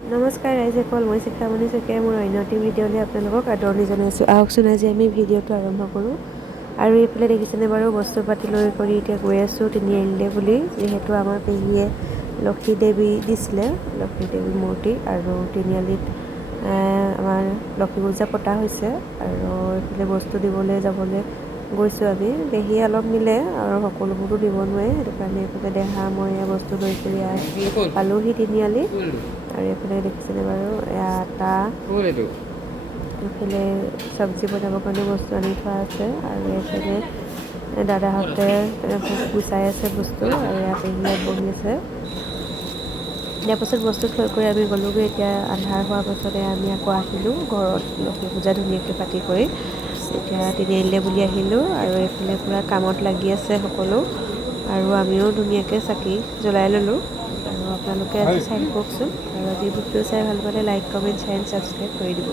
নমস্কাৰ ৰাইজসকল, মই শিখামণি শইকীয়াই মোৰ অন্য এটি ভিডিঅ'লৈ আপোনালোকক আদৰণি জনাইছোঁ। আহকচোন আজি আমি ভিডিঅ'টো আৰম্ভ কৰোঁ। আৰু এইফালে দেখিছেনে বাৰু বস্তু পাতি লৈ কৰি এতিয়া গৈ আছোঁ তিনিআলিলৈ বুলি, যিহেতু আমাৰ পেহীয়ে লক্ষী দেৱী দিছিলে, লক্ষী দেৱী মূৰ্তি, আৰু তিনিআলিত আমাৰ লক্ষী পূজা পতা হৈছে। আৰু এইফালে বস্তু দিবলৈ যাবলৈ গৈছোঁ আমি। পেহীয়ে অলপ নিলে আৰু সকলোবোৰতো দিব নোৱাৰে, সেইটো কাৰণে এইফালে দেহা মই বস্তু লৈ কৰি পালোহি তিনিআলি। আৰু এইফালে দেখিছেনে বাৰু আটা, এইফালে চব্জি বনাবৰ কাৰণে বস্তু আনি থোৱা আছে। আৰু এইফালে দাদাহঁতে গুচাই আছে বস্তু, আৰু ইয়াত পেহীয়াত বহি আছে। ইয়াৰ পাছত বস্তু থৈ কৰি আমি গ'লোগৈ। এতিয়া আন্ধাৰ হোৱাৰ পাছতে আমি আকৌ আহিলোঁ ঘৰত, লক্ষী পূজা ধুনীয়াকৈ পাতি কৰি এতিয়া তিনিআলিলৈ বুলি আহিলোঁ। আৰু এইফালে পূৰা কামত লাগি আছে সকলো, আৰু আমিও ধুনীয়াকৈ চাকি জ্বলাই ল'লোঁ। আৰু আপোনালোকে আজি চাই থাককচোন, আৰু আজি ভিডিঅ' চাই ভাল পালে like, comment, share and subscribe কৰি দিব।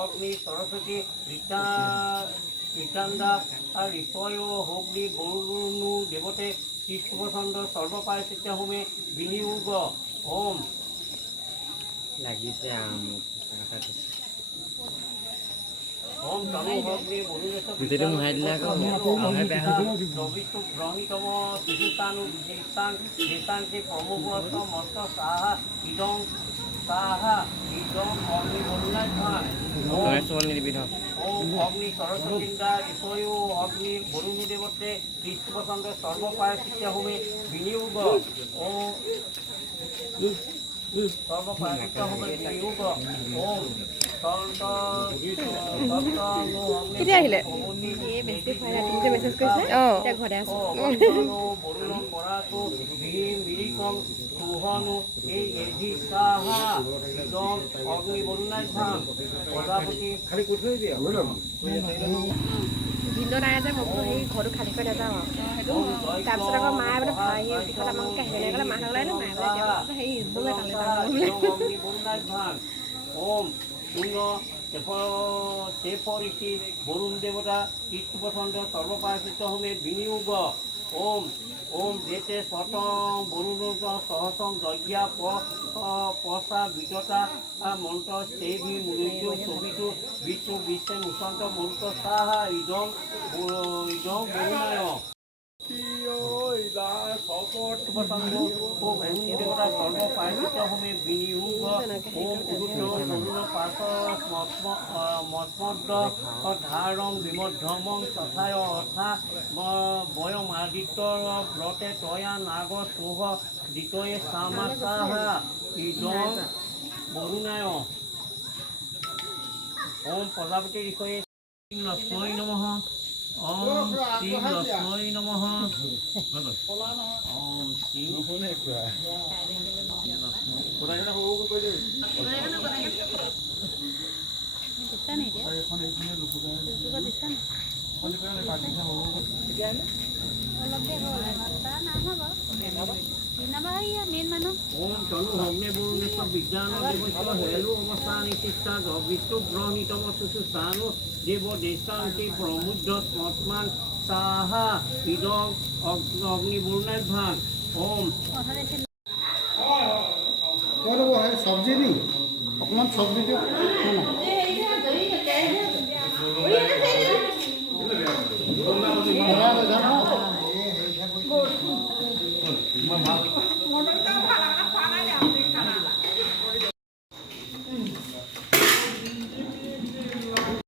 অগ্নি সরস্বতী ঋতান্দা ঋষয় হগ্নি বরুণু দেবতে কৃষ্ণচন্দ্র সর্বপায়চিত্য হোমে বিনিয়োগ ওম লাগিছে ওম তনু হগ্নি বরুণেশ্বর মুহাই দিলে ব্রহ্মিতম শিশুস্থানু বিশেষান দেশান্তি প্রমুখ মস্ত সাহা ইদং সাহা ইদং অগ্নি বরুণায় খান ওম অগ্নি সরস্বতীন্দা ঋষয় অগ্নি বরুণী দেবতে কৃষ্ণচন্দ্র সর্বপায়চিত্য হোমে বিনিয়োগ ওম সর্বপায়চিত্য হোমে বিনিয়োগ ওম কেতিয়া আহিলে? মেছেজ কৰিছে। এতিয়া ঘৰতে আছোঁ। ভিন্ন নাই যে মই সেই ঘৰটো খালী কৰি নাযাওঁ আৰু তাৰপিছত আকৌ মায়ে বোলে পিছত আমাক কাহিনী ক'লে মাহঁতক লাগে মায়ে বোলে হেৰি বোলে তালৈ ওম শূন্য সেপরিষি বরুণ দেবতা কৃষ্ণচন্দ্র সর্বপায়চিত্য হোমে বিনিয়োগ ওম ওম যেতে শতং বরুণ সহসং যজ্ঞা পশা বিততা মন্ত্র সেভি মূল্য ছবিটু বিষ্ণু বিশ্বে মুসন্ত মন্ত্র সাহা ইদম বরুণায় দেবতা সর্বপায়চিত্য হোমে বিনিয়োগ ওম মৎমদ্দ ধারং বিমধ্যমং তথায় অথা বয়ম আদিত্য ব্রতে তয়া নাগ সোহ দ্বিতয়ে সামাসাহা ইদং বরুণায় ওম প্রজাপতি ঋষয়ে লক্ষ্মী নমঃ ওম শ্রী লক্ষ্মী নমঃ ওম শ্রী ওম তনু হগ্নে বরুণেশ্বর বিজ্ঞান দেবস্য হেলু অবস্থানি শিক্ষা বিষ্ণু গ্রহণিতম সুষুস্থানু দেব দেশান্তি প্রমুদ্ধ মতমান সাহা ইদং অগ্নি বরুণায় ভাগ ওম সবজি নি অকমান সবজি দিও না